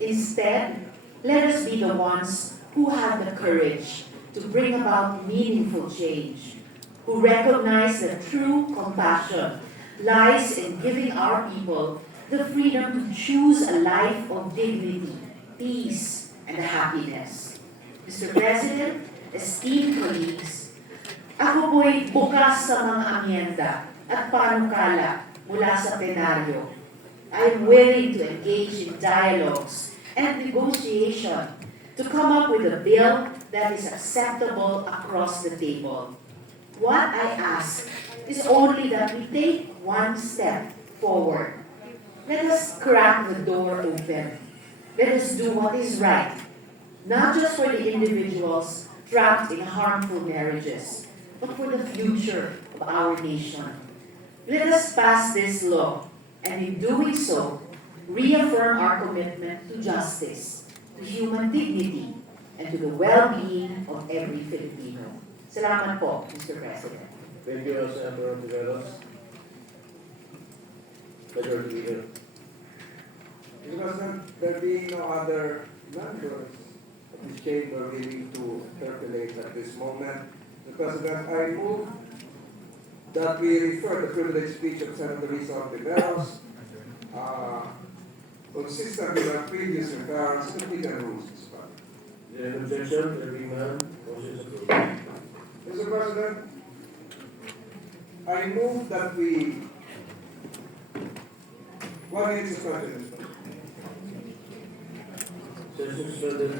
Instead, let us be the ones who have the courage to bring about meaningful change, who recognize that true compassion lies in giving our people the freedom to choose a life of dignity, peace, and happiness. Mr. President, esteemed colleagues, ako po'y bukas sa mga amyenda at panukala mula sa plenaryo. I am willing to engage in dialogues and negotiation to come up with a bill that is acceptable across the table. What I ask is only that we take one step forward. Let us crack the door open. Let us do what is right, not just for the individuals trapped in harmful marriages, but for the future of our nation. Let us pass this law, and in doing so, reaffirm our commitment to justice, to human dignity, and to the well-being of every Filipino. Salamat po, Mr. President. Thank you, Senator Tiveros. Majority Leader. Mr. President, there being no other members of this chamber willing to interpolate at this moment, Mr. President, I move that we refer the privileged speech of Senator Risa Tiveros, consistent with our previous referrals to the legal rules. Mr. President. There is objection, there being none, motion is approved. Mr. President, I move that we... 1 minute suspension, Mr. President. Session suspended.